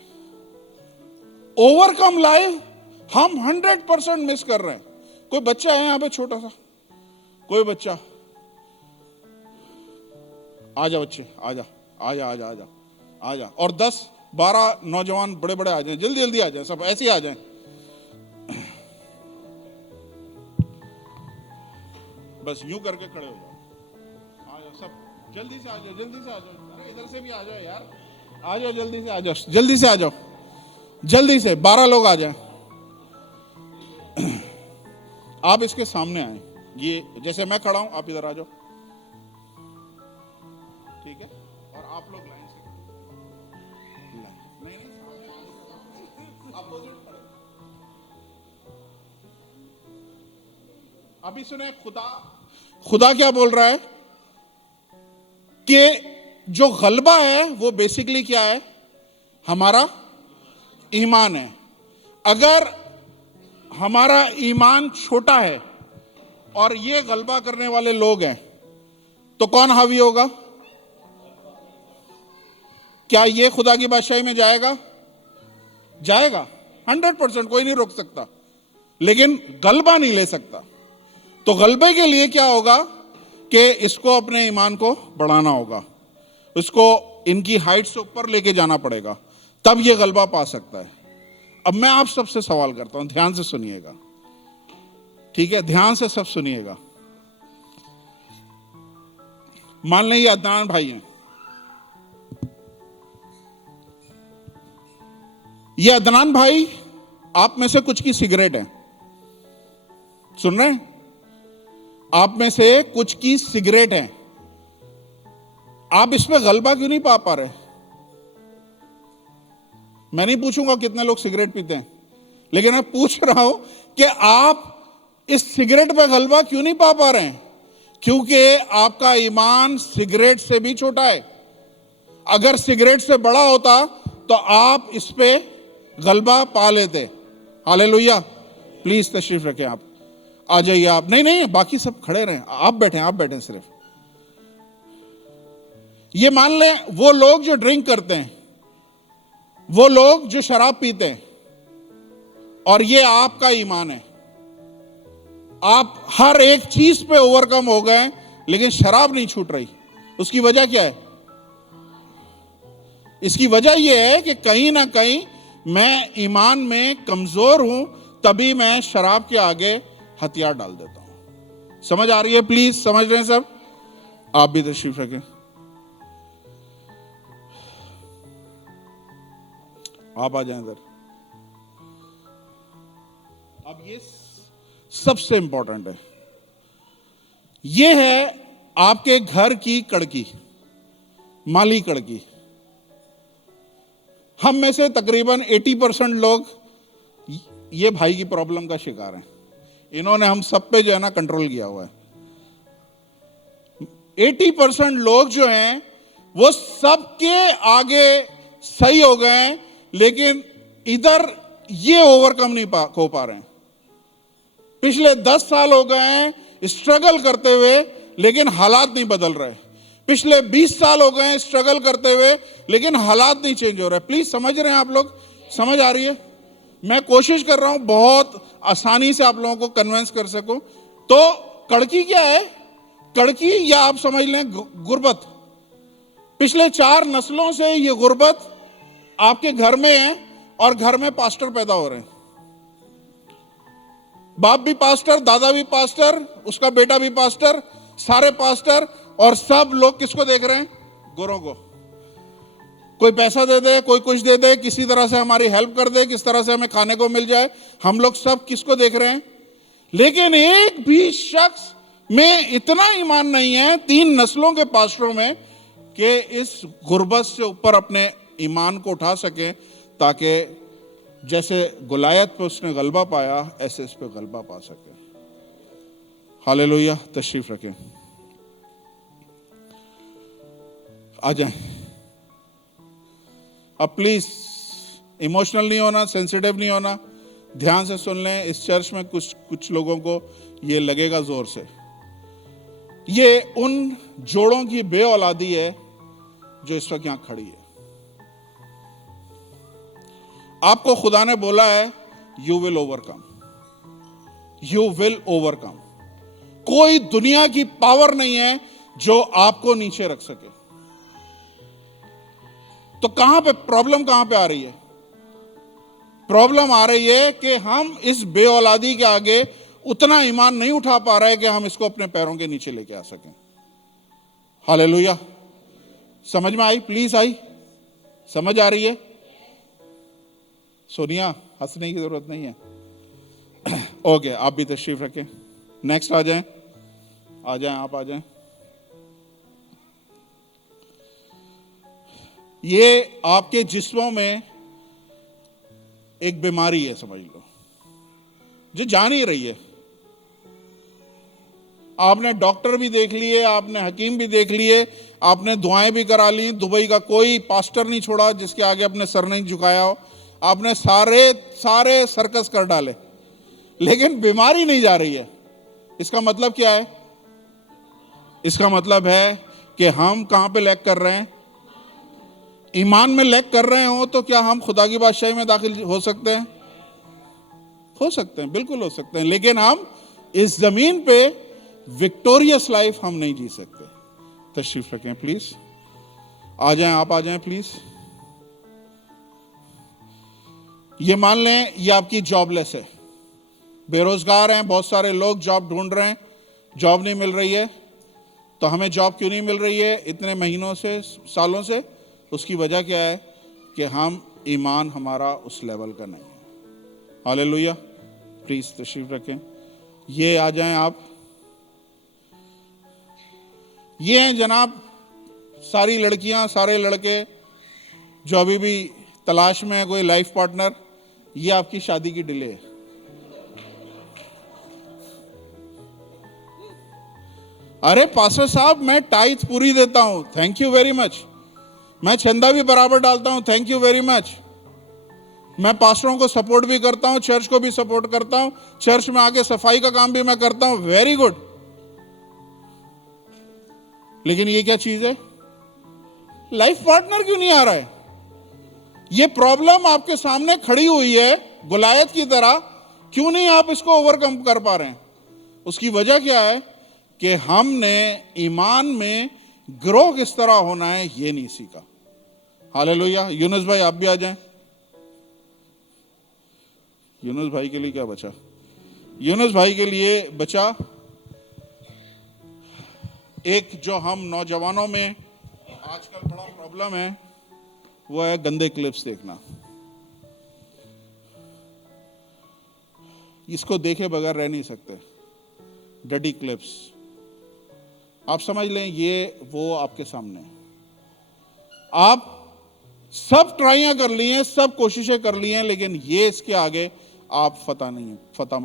ओवरकम लाइफ हम 100% मिस कर रहे हैं। कोई बच्चा है यहां पे छोटा सा, कोई बच्चा? आजा बच्चे, आजा आजा आजा आजा आजा। और 10-12 नौजवान बड़े बड़े आ जाएं, जल्दी जल्दी आ जाएं, सब ऐसे ही आ जाएं। बस यूं करके खड़े हो जाओ। आ जाओ सब, जल्दी से आ जाओ, जल्दी से आ जाओ। अरे इधर से भी आ जाओ यार, आ जाओ जल्दी से, आ जाओ जल्दी से, आ जाओ जल्दी से। 12 लोग आ जाए। आप इसके सामने आए, ये जैसे मैं खड़ा हूं आप इधर आ जाओ, ठीक है? और आप लोग लाइन से, नहीं अपोजिट खड़े। अभी सुने, खुदा क्या बोल रहा है कि जो गलबा है वो बेसिकली क्या है? हमारा ईमान है। अगर हमारा ईमान छोटा है और ये गलबा करने वाले लोग हैं, तो कौन हावी होगा? क्या ये खुदा की बादशाही में जाएगा? जाएगा 100%, कोई नहीं रोक सकता, लेकिन गलबा नहीं ले सकता। तो गलबे के लिए क्या होगा कि इसको अपने ईमान को बढ़ाना होगा, इसको इनकी हाइट से ऊपर लेके जाना पड़ेगा, तब ये गलबा पा सकता है। अब मैं आप सबसे सवाल करता हूं, ध्यान से सुनिएगा, ठीक है? ध्यान से सब सुनिएगा। मान लें ये अदनान भाई हैं, ये अदनान भाई आप में से कुछ की सिगरेट है, सुन रहे हैं? आप में से कुछ की सिगरेट है, आप इस पे गलबा क्यों नहीं पा रहे? मैं नहीं पूछूंगा कितने लोग सिगरेट पीते हैं, लेकिन मैं पूछ रहा हूं कि आप इस सिगरेट पे गलबा क्यों नहीं पा रहे हैं? क्योंकि आपका ईमान सिगरेट से भी छोटा है। अगर सिगरेट से बड़ा होता तो आप इस पे गलबा पा लेते। हालेलुया। प्लीज तशरीफ रखें, आप आ जाइए। आप नहीं, बाकी सब खड़े रहें, आप बैठे सिर्फ। ये मान लें वो लोग जो ड्रिंक करते हैं, वो लोग जो शराब पीते हैं, और ये आपका ईमान है। आप हर एक चीज पे ओवरकम हो गए, लेकिन शराब नहीं छूट रही। उसकी वजह क्या है? इसकी वजह यह है कि कहीं ना कहीं मैं ईमान में कमजोर हूं, तभी मैं शराब के आगे हथियार डाल देता हूं। समझ आ रही है? प्लीज समझ रहे हैं सब? आप भी तशरीफ रखें, आप आ जाएं इधर। अब ये सबसे इंपॉर्टेंट है, ये है आपके घर की कड़की, माली कड़की। हम में से तकरीबन 80% लोग ये भाई की प्रॉब्लम का शिकार हैं। इन्होंने हम सब पे जो है ना कंट्रोल किया हुआ है। 80% लोग जो हैं वो सबके आगे सही हो गए हैं, लेकिन इधर ये ओवरकम नहीं हो पा रहे हैं। पिछले 10 साल हो गए हैं स्ट्रगल करते हुए, लेकिन हालात नहीं बदल रहे। पिछले 20 साल हो गए हैं स्ट्रगल करते हुए, लेकिन हालात नहीं चेंज हो रहे। प्लीज समझ रहे हैं आप लोग? समझ आ रही है? मैं कोशिश कर रहा हूं बहुत आसानी से आप लोगों को कन्विंस कर सकूं। तो कड़की क्या है? कड़की, या आप समझ लें गुर्बत। पिछले 4 नस्लों से ये गुर्बत आपके घर में है, और घर में पास्टर पैदा हो रहे हैं। बाप भी पास्टर, दादा भी पास्टर, उसका बेटा भी पास्टर, सारे पास्टर, और सब लोग किसको देख रहे हैं? गोरों को। कोई पैसा दे दे, कोई कुछ दे दे, किसी तरह से हमारी हेल्प कर दे, किस तरह से हमें खाने को मिल जाए। हम लोग सब किसको देख रहे हैं? लेकिन एक भी शख्स में इतना ईमान नहीं है 3 नस्लों के पास्टरों में कि इस गुर्बत से ऊपर अपने ईमान को उठा सके, ताकि जैसे गुलायत पे उसने गलबा पाया, ऐसे इस पे गलबा पा सके। हालेलुया। तशरीफ रखें, आ जाएं। अब प्लीज इमोशनल नहीं होना, सेंसिटिव नहीं होना, ध्यान से सुन लें। इस चर्च में कुछ लोगों को ये लगेगा जोर से। ये उन जोड़ों की बेऔलादी है जो इस वक्त यहां खड़ी है। आपको खुदा ने बोला है you will overcome, you will overcome. कोई दुनिया की पावर नहीं है जो आपको नीचे रख सके। तो कहां पे प्रॉब्लम, कहां पे आ रही है? प्रॉब्लम आ रही है कि हम इस बेऔलादी के आगे उतना ईमान नहीं उठा पा रहा है कि हम इसको अपने पैरों के नीचे लेके आ सकें। हालेलुया। समझ में आई? Please I? समझ आ रही है? सोनिया, हंसने की जरूरत नहीं है। ओके, आप भी तशरीफ रखें। नेक्स्ट आ जाएं, आप आ जाएं। ये आपके जिस्मों में एक बीमारी है, समझ लो, जो जा नहीं रही है। आपने डॉक्टर भी देख लिए, आपने हकीम भी देख लिए, आपने दुआएं भी करा ली, दुबई का कोई पास्टर नहीं छोड़ा जिसके आगे अपने सर नहीं झुकाया हो, आपने सारे सर्कस कर डाले, लेकिन बीमारी नहीं जा रही है। इसका मतलब क्या है? इसका मतलब है कि हम कहां पे लैग कर रहे हैं? ईमान में लैग कर रहे हो तो क्या हम खुदा की बादशाही में दाखिल हो सकते हैं? हो सकते हैं, बिल्कुल हो सकते हैं, लेकिन हम इस जमीन पे विक्टोरियस लाइफ हम नहीं जी सकते। तशरीफ रखें प्लीज, आ जाएं, आप आ जाएं प्लीज। ये मान लें ये आपकी जॉबलेस है, बेरोजगार हैं, बहुत सारे लोग जॉब ढूंढ रहे हैं, जॉब नहीं मिल रही है। तो हमें जॉब क्यों नहीं मिल रही है इतने महीनों से, सालों से? उसकी वजह क्या है कि हम ईमान हमारा उस लेवल का नहीं है। हालेलुया। प्लीज तशरीफ रखें। ये आ जाएं आप। ये हैं जनाब सारी लड़कियां, सारे लड़के जो अभी भी तलाश में है कोई लाइफ पार्टनर। ये आपकी शादी की डिले है। अरे पास्टर साहब, मैं टाइथ पूरी देता हूं, थैंक यू वेरी मच। मैं चंदा भी बराबर डालता हूं, थैंक यू वेरी मच। मैं पास्टरों को सपोर्ट भी करता हूं, चर्च को भी सपोर्ट करता हूं, चर्च में आके सफाई का काम भी मैं करता हूं, वेरी गुड। लेकिन ये क्या चीज है? लाइफ पार्टनर क्यों नहीं आ रहा है? ये प्रॉब्लम आपके सामने खड़ी हुई है गुलायत की तरह, क्यों नहीं आप इसको ओवरकम कर पा रहे हैं? उसकी वजह क्या है कि हमने ईमान में ग्रो किस तरह होना है ये नहीं सीखा। हालेलुया। यूनुस भाई आप भी आ जाएं। यूनुस भाई के लिए क्या बचा? यूनुस भाई के लिए बचा एक जो हम नौजवानों में आजकल बड़ा प्रॉब्लम है, वो है गंदे क्लिप्स देखना। इसको देखे बगैर रह नहीं सकते, डर्टी क्लिप्स। आप समझ लें ये वो आपके सामने है। आप सब ट्राइयां कर ली हैं, सब कोशिशें कर ली हैं, लेकिन ये इसके आगे आप फतामंद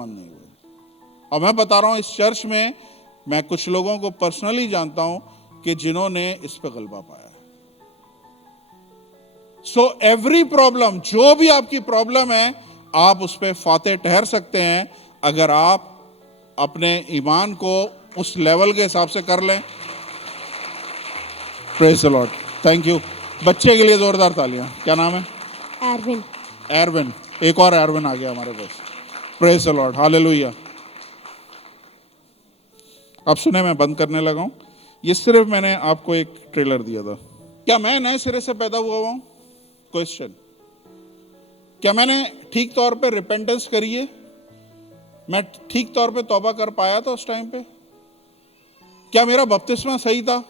नहीं हुए। और मैं बता रहा हूं, इस चर्च में मैं कुछ लोगों को पर्सनली जानता हूं कि जिन्होंने इस पे गलबा पाया है। सो एवरी प्रॉब्लम, जो भी आपकी प्रॉब्लम है, आप उस पे फाते ठहर सकते हैं अगर आप अपने ईमान को उस लेवल के हिसाब से कर लें। Praise the lord. Thank you. बच्चे के लिए जोरदार तालियां। क्या नाम है? एरविन। एरविन। एक और एरविन आ गया हमारे पास। Praise the lord. हालेलुया। अब सुने, मैं बंद करने लगा हूं। ये सिर्फ मैंने आपको एक ट्रेलर दिया था। क्या मैं नए सिरे से पैदा हुआ हूं? क्वेश्चन। क्या मैंने ठीक तौर पे रिपेंटेंस करी है? मैं ठीक तौर पे तौबा कर पाया था उस टाइम पे? क्या मेरा बपतिस्मा सही था?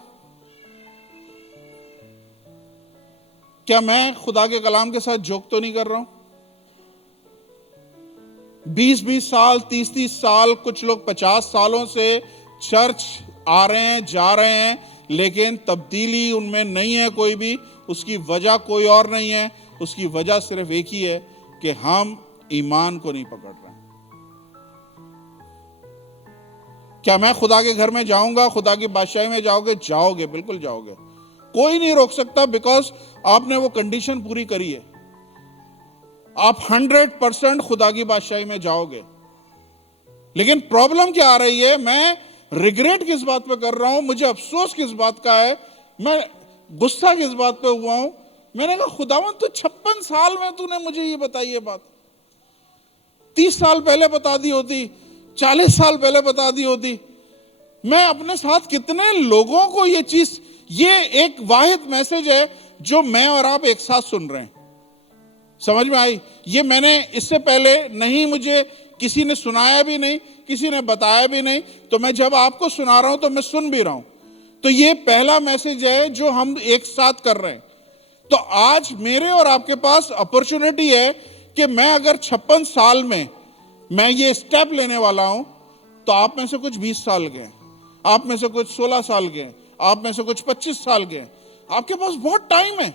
क्या मैं खुदा के कलाम के साथ जोक तो नहीं कर रहा हूं? 20-20 साल, 30-30 साल, कुछ लोग 50 सालों से चर्च आ रहे हैं, जा रहे हैं, लेकिन तब्दीली उनमें नहीं है कोई भी। उसकी वजह कोई और नहीं है, उसकी वजह सिर्फ एक ही है कि हम ईमान को नहीं पकड़ रहे हैं। क्या मैं खुदा के घर में जाऊंगा, खुदा की बादशाही में जाओगे? जाओगे, बिल्कुल जाओगे, कोई नहीं रोक सकता, बिकॉज आपने वो कंडीशन पूरी करी है। आप 100% खुदा की बादशाही में जाओगे। लेकिन प्रॉब्लम क्या आ रही है? मैं रिग्रेट किस बात पे कर रहा हूं, मुझे अफसोस किस बात का है, मैं गुस्सा किस बात पे हुआ हूं? मैंने कहा खुदावंद, तो 56 साल में तूने मुझे ये बताई है बात, 30 साल पहले बता दी होती, 40 साल पहले बता दी होती। मैं अपने साथ कितने लोगों को ये चीज, ये एक वाहिद मैसेज है जो मैं और आप एक साथ सुन रहे हैं। समझ में आई? ये मैंने इससे पहले नहीं, मुझे किसी ने सुनाया भी नहीं, किसी ने बताया भी नहीं, तो मैं जब आपको सुना रहा हूं तो मैं सुन भी रहा हूं। तो ये पहला मैसेज है जो हम एक साथ कर रहे हैं। तो आज मेरे और आपके पास अपॉर्चुनिटी है कि मैं अगर 56 साल में मैं ये स्टेप लेने वाला हूं, तो आप में से कुछ 20 साल के हैं, आप में से कुछ 16 साल के हैं, आप में से कुछ 25 साल के हैं। आपके पास बहुत टाइम है।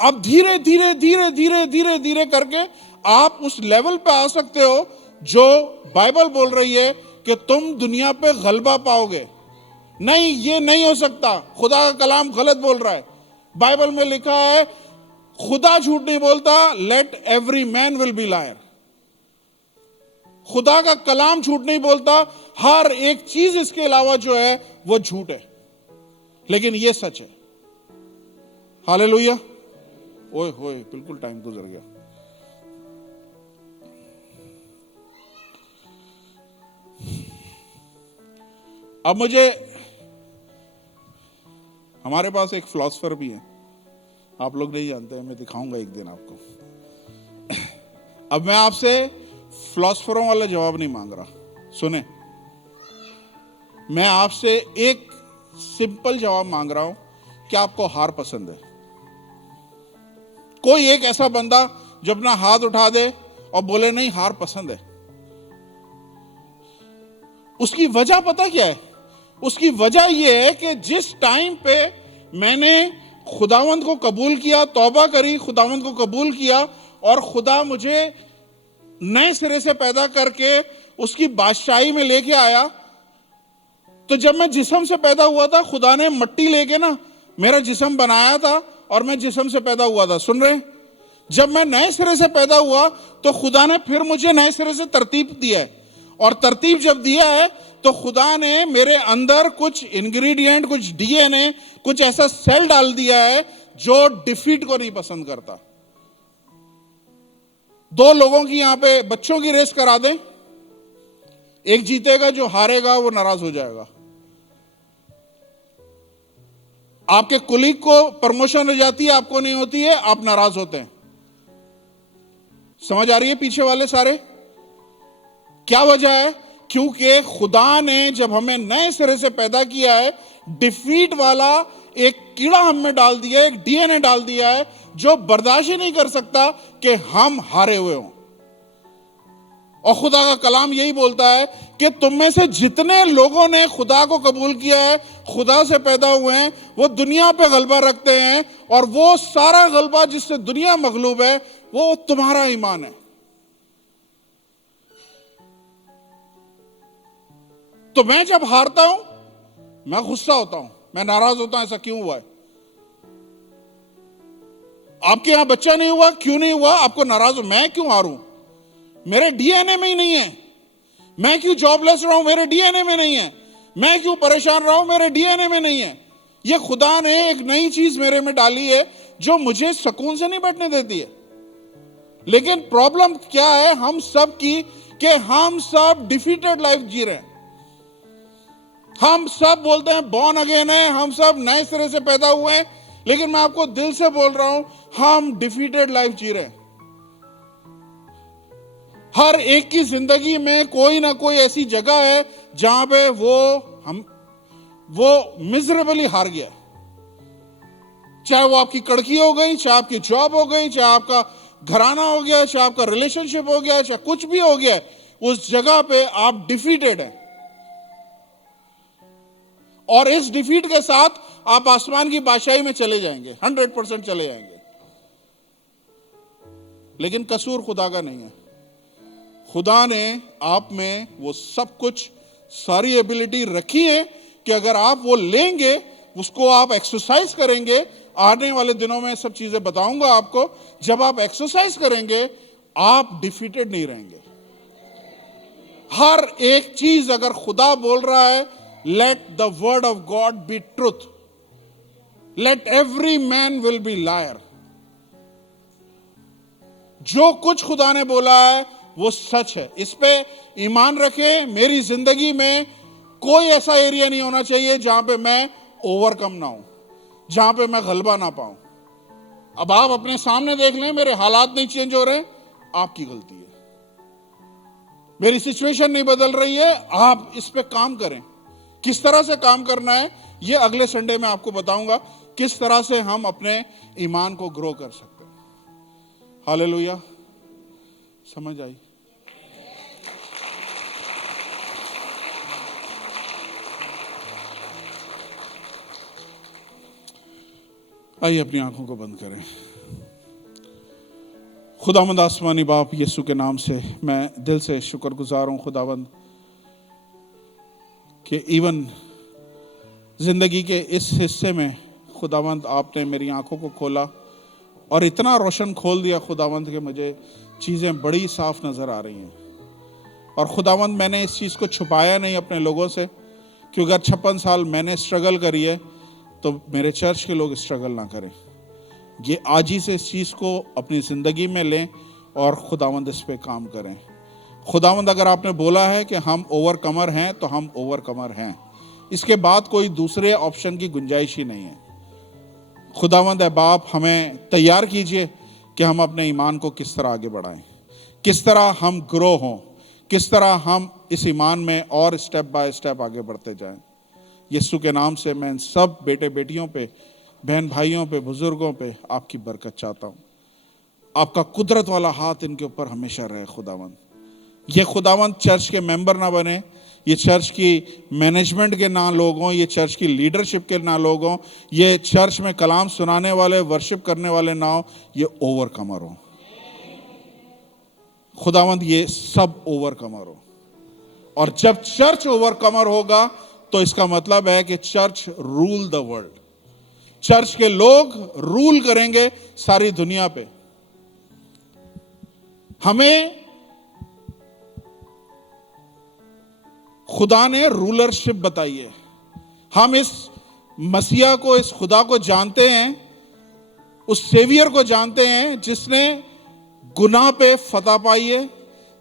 आप धीरे धीरे धीरे धीरे धीरे धीरे करके आप उस लेवल पे आ सकते हो जो बाइबल बोल रही है कि तुम दुनिया पे गलबा पाओगे। नहीं, ये नहीं हो सकता, खुदा का कलाम गलत बोल रहा है। बाइबल में लिखा है, खुदा झूठ नहीं बोलता, let every man will be liar. खुदा का कलाम झूठ नहीं बोलता, हर एक चीज इसके अलावा जो है वो झूठ है, लेकिन ये सच है। हालेलुया। ओए होए, बिल्कुल टाइम गुजर गया। अब मुझे, हमारे पास एक फिलोसफर भी है, आप लोग नहीं जानते हैं, मैं दिखाऊंगा एक दिन आपको। अब मैं आपसे फिलोसफरों वाला जवाब नहीं मांग रहा, सुने, मैं आपसे एक सिंपल जवाब मांग रहा हूं कि आपको हार पसंद है। कोई एक ऐसा बंदा जो अपना हाथ उठा दे और बोले नहीं, हार पसंद है। उसकी वजह पता क्या है? उसकी वजह यह है कि जिस टाइम पे मैंने खुदावंद को कबूल किया, तौबा करी, खुदावंद को कबूल किया, और खुदा मुझे नए सिरे से पैदा करके उसकी बादशाही में लेके आया, तो जब मैं जिस्म से पैदा हुआ था, खुदा ने मट्टी लेके ना मेरा जिस्म बनाया था और मैं जिस्म से पैदा हुआ था। सुन रहे? जब मैं नए सिरे से पैदा हुआ तो खुदा ने फिर मुझे नए सिरे से तरतीब दिया है, और तरतीब जब दिया है तो खुदा ने मेरे अंदर कुछ इंग्रेडिएंट, कुछ डीएनए, कुछ ऐसा सेल डाल दिया है जो डिफीट को नहीं पसंद करता। दो लोगों की यहां पे बच्चों की रेस करा दें, एक जीतेगा, जो हारेगा वो नाराज हो जाएगा। आपके कुलीग को प्रमोशन हो जाती है, आपको नहीं होती है, आप नाराज होते हैं। समझ आ रही है पीछे वाले सारे? क्या वजह है? क्योंकि खुदा ने जब हमें नए सिरे से पैदा किया है, डिफीट वाला एक कीड़ा हम में डाल दिया है, एक डीएनए डाल दिया है जो बर्दाश्त ही नहीं कर सकता कि हम हारे हुए हों। और खुदा का कलाम यही बोलता है कि तुम में से जितने लोगों ने खुदा को कबूल किया है, खुदा से पैदा हुए हैं, वो दुनिया पे गलबा रखते हैं, और वो सारा गलबा जिससे दुनिया मगलूब है वो तुम्हारा ईमान है। तो मैं जब हारता हूं, मैं गुस्सा होता हूं, मैं नाराज होता हूं, ऐसा क्यों हुआ है? आपके यहां बच्चा नहीं हुआ, क्यों नहीं हुआ? आपको नाराज हो, मैं क्यों हारूं? मेरे डीएनए में ही नहीं है। मैं क्यों जॉबलेस रहा हूं? मेरे डीएनए में नहीं है। मैं क्यों परेशान रहा हूं? मेरे डीएनए में नहीं है। ये खुदा ने एक नई चीज मेरे में डाली है जो मुझे सुकून से नहीं बैठने देती है। लेकिन प्रॉब्लम क्या है हम सब की, कि हम सब डिफीटेड लाइफ जी रहे हैं। हम सब बोलते हैं बॉर्न अगेन है, हम सब नए सिरे से पैदा हुए हैं, लेकिन मैं आपको दिल से बोल रहा हूं, हम डिफीटेड लाइफ जी रहे हैं। हर एक की जिंदगी में कोई ना कोई ऐसी जगह है जहां पे वो मिजरेबली हार गया। चाहे वो आपकी कड़की हो गई, चाहे आपकी जॉब हो गई, चाहे आपका घराना हो गया, चाहे आपका रिलेशनशिप हो गया, चाहे कुछ भी हो गया, उस जगह पे आप डिफीटेड हैं। और इस डिफीट के साथ आप आसमान की बादशाही में चले जाएंगे, 100% चले जाएंगे। लेकिन कसूर खुदा का नहीं है। खुदा ने आप में वो सब कुछ, सारी एबिलिटी रखी है कि अगर आप वो लेंगे, उसको आप एक्सरसाइज करेंगे। आने वाले दिनों में सब चीजें बताऊंगा आपको। जब आप एक्सरसाइज करेंगे, आप डिफीटेड नहीं रहेंगे। हर एक चीज अगर खुदा बोल रहा है, let the word of God be truth, let every man will be liar, जो कुछ खुदा ने बोला है वो सच है। इस पे ईमान रखें। मेरी जिंदगी में कोई ऐसा एरिया नहीं होना चाहिए जहां पे मैं ओवरकम ना हूं, जहां पे मैं गलबा ना पाऊं। अब आप अपने सामने देख लें, मेरे हालात नहीं चेंज हो रहे, आपकी गलती है। मेरी सिचुएशन नहीं बदल रही है, आप इस पे काम करें। किस तरह से काम करना है ये अगले संडे में आपको बताऊंगा, किस तरह से हम अपने ईमान को ग्रो कर सकते हैं। हालेलुया, समझ आई? आइए अपनी आंखों को बंद करें। खुदावंद आसमानी बाप, यीशु के नाम से मैं दिल से शुक्रगुजार हूं खुदावंद कि इवन जिंदगी के इस हिस्से में खुदावंद आपने मेरी आंखों को खोला और इतना रोशन खोल दिया खुदावंद कि मुझे चीज़ें बड़ी साफ नज़र आ रही हैं। और खुदावंद मैंने इस चीज़ को छुपाया नहीं अपने लोगों से, क्योंकि अगर 56 साल मैंने स्ट्रगल करी है तो मेरे चर्च के लोग स्ट्रगल ना करें। ये आज ही से इस चीज़ को अपनी ज़िंदगी में लें और खुदावंद इस पे काम करें। खुदावंद अगर आपने बोला है कि हम ओवरकमर हैं तो हम ओवरकमर हैं, इसके बाद कोई दूसरे ऑप्शन की गुंजाइश ही नहीं है। खुदावंद है बाप, हमें तैयार कीजिए कि हम अपने ईमान को किस तरह आगे बढ़ाएं, किस तरह हम ग्रो हों, किस तरह हम इस ईमान में और स्टेप बाय स्टेप आगे बढ़ते जाएं। यीशु के नाम से मैं इन सब बेटे बेटियों पे, बहन भाइयों पे, बुजुर्गों पे आपकी बरकत चाहता हूँ। आपका कुदरत वाला हाथ इनके ऊपर हमेशा रहे खुदावंद। ये खुदावंद चर्च के मेंबर ना बने, ये चर्च की मैनेजमेंट के ना लोग हों, ये चर्च की लीडरशिप के ना लोग हों, ये चर्च में कलाम सुनाने वाले, वर्शिप करने वाले ना हो, ये ओवरकमर हो खुदावंद, ये सब ओवरकमर हो। और जब चर्च ओवरकमर होगा तो इसका मतलब है कि church rule the world, church के लोग रूल करेंगे सारी दुनिया पे। हमें खुदा ने रूलरशिप बताई है। हम इस मसीहा को, इस खुदा को जानते हैं, उस सेवियर को जानते हैं जिसने गुनाह पे फतह पाई है,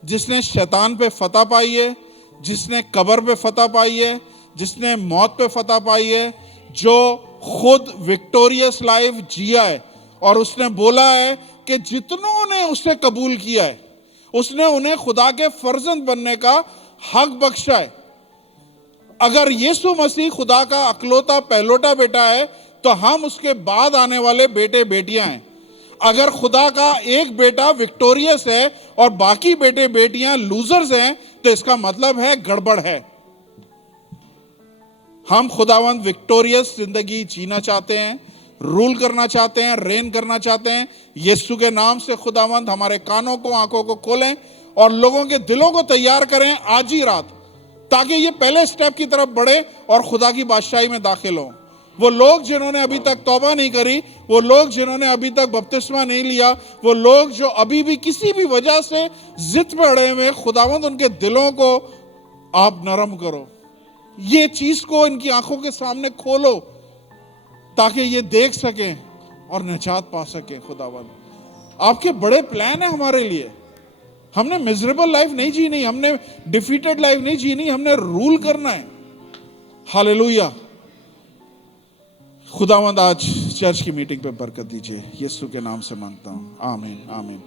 जिसने शैतान पे फतह पाई है, जिसने कब्र पे फतह पाई है, जिसने मौत पे फतह पाई है, जो खुद विक्टोरियस लाइफ जिया है। और उसने बोला है कि जितनों ने उसे कबूल किया है उसने उन्हें खुदा के फर्जंद बनने का हक बख्शा है। अगर यीशु मसीह खुदा का अकलौता पहलौटा बेटा है तो हम उसके बाद आने वाले बेटे बेटियां हैं। अगर खुदा का एक बेटा विक्टोरियस है और बाकी बेटे बेटियां लूजर्स हैं तो इसका मतलब है गड़बड़ है। हम खुदावंद विक्टोरियस जिंदगी जीना चाहते हैं, रूल करना चाहते हैं, रेन करना चाहते हैं। यीशु के नाम से खुदावंद हमारे कानों को, आंखों को खोलें और लोगों के दिलों को तैयार करें आज ही रात, ताकि ये पहले स्टेप की तरफ बढ़े और खुदा की बादशाही में दाखिल हों। वो लोग जिन्होंने अभी तक तौबा नहीं करी, वो लोग जिन्होंने अभी तक बपतिस्मा नहीं लिया, वो लोग जो अभी भी किसी भी वजह से जिद पे अड़े हुए, खुदावंद उनके दिलों को आप नरम करो। ये चीज को इनकी आंखों के सामने खोलो ताकि ये देख सकें और निजात पा सकें। खुदावंद आपके बड़े प्लान है हमारे लिए। हमने मिजरेबल लाइफ नहीं जीनी, हमने डिफीटेड लाइफ नहीं जीनी, हमने रूल करना है। हालेलुया। खुदावंद आज चर्च की मीटिंग पे बरकत दीजिए, यीशु के नाम से मांगता हूं, आमीन आमीन।